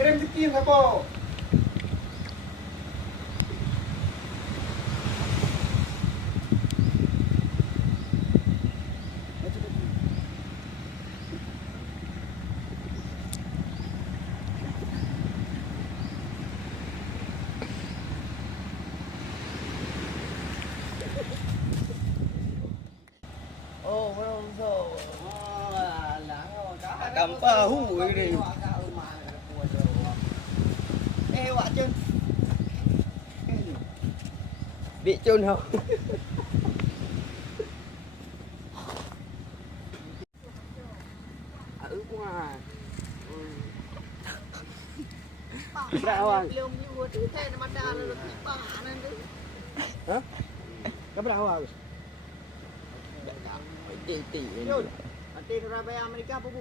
kirim bikin apa? Oh, belum so. Kampahu ini. Wak Jun. Bị chôn không? Quá. Berapa bang? Hah? Berapa bang? Nanti Surabaya Amerika apa bu?